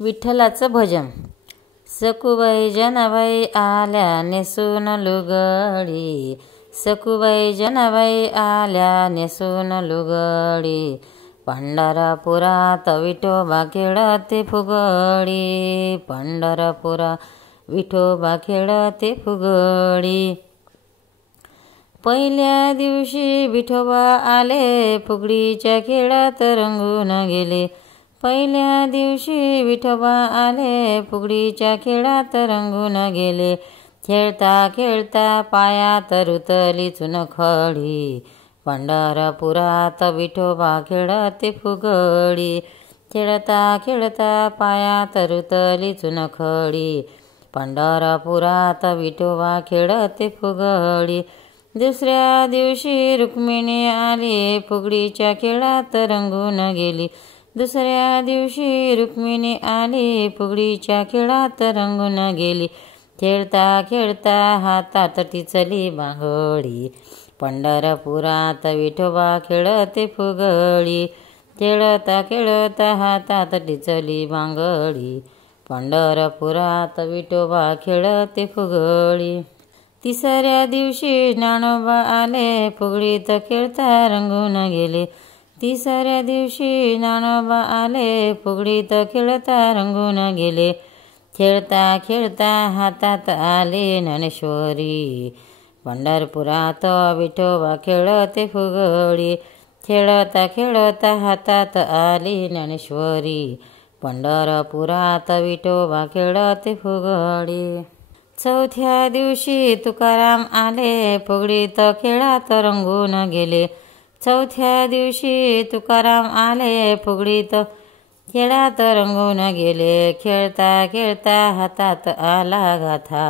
विठ्ठलाचं भजन। सखूबाई जनाबाई आल्या नेसून लुगडी, सखूबाई जनाबाई आल्या नेसून लुगडी, पंढरपुरात विठोबा खेळते फुगडी, पंढरपुरात विठोबा खेळते फुगडी। पहिल्या दिवशी विठोबा आले, फुगडीच्या खेळात रंगून गेले, पहिल्या दिवशी विठोबा आले, फुगडीच्या खेळात रंगून गेले, खेळता खेळता पायात रुतली चुनखडी, पंढरपुरात विठोबा खेळते फुगडी, खेळता खेळता पायात रुतली चुनखडी, पंढरपुरात विठोबा खेळते फुगडी। दुसऱ्या दिवशी रुक्मिणी आली, फुगडीच्या खेळात रंगून गेली, दुसऱ्या दिवशी रुक्मिणी आली, फुगडीच्या खेळात रंगून गेली, खेळता खेळता हातात टिचली बांगडी, पंढरपुरात विठोबा खेळते फुगडी, खेळता खेळता हातात टिचली बांगडी, पंढरपुरात विठोबा खेळते फुगडी। तिसऱ्या दिवशी ज्ञानोबा आले, फुगडीत खेळता रंगून गेले, तिसऱ्या दिवशी ज्ञानोबा आले, फुगडीत खेळता रंगून गेले, खेळता खेळता हातात आले ज्ञानेश्वरी, पंढरपुरात विठोबा खेळते फुगडी, खेळता खेळता हातात आली ज्ञानेश्वरी, पंढरपुरात विठोबा खेळते फुगडी। चौथ्या दिवशी तुकाराम आले, फुगडीत खेळात रंगून गेले, चौथ्या दिवशी तुकाराम आले, फुगडीत खेळात रंगून गेले, खेळता खेळता हातात आला गाथा,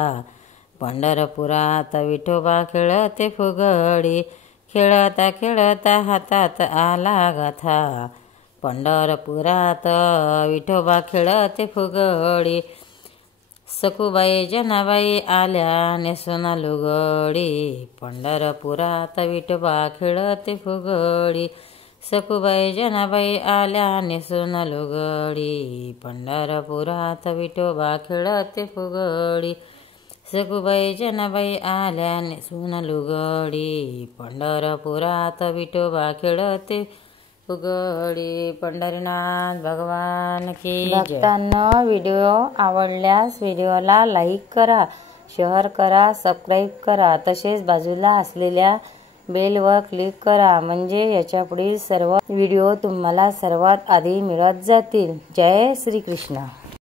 पंढरपुरात विठोबा खेळते फुगडी, खेळता खेळता हातात आला गाथा, पंढरपुरात विठोबा खेळते फुगडी। सखूबाई जनाबाई आल्या नेसून लुगडी, पंढरपुरात विठोबा खेळते फुगडी, सखूबाई जनाबाई आल्या नेसून लुगडी, पंढरपुरात विठोबा खेळते फुगडी, सखूबाई जनाबाई आल्या नेसून लुगडी, पंढरपुरात विठोबा खेळते फुगडी। पंढरीनाथ भगवान की जय। भक्तांनो, व्हिडिओ आवडल्यास व्हिडिओला लाईक करा, शेअर करा, सबस्क्राईब करा, तसेच बाजूला असलेल्या बेलवर क्लिक करा, म्हणजे याच्या पुढील सर्व व्हिडिओ तुम्हाला सर्वात आधी मिळत जातील। जय श्री कृष्ण।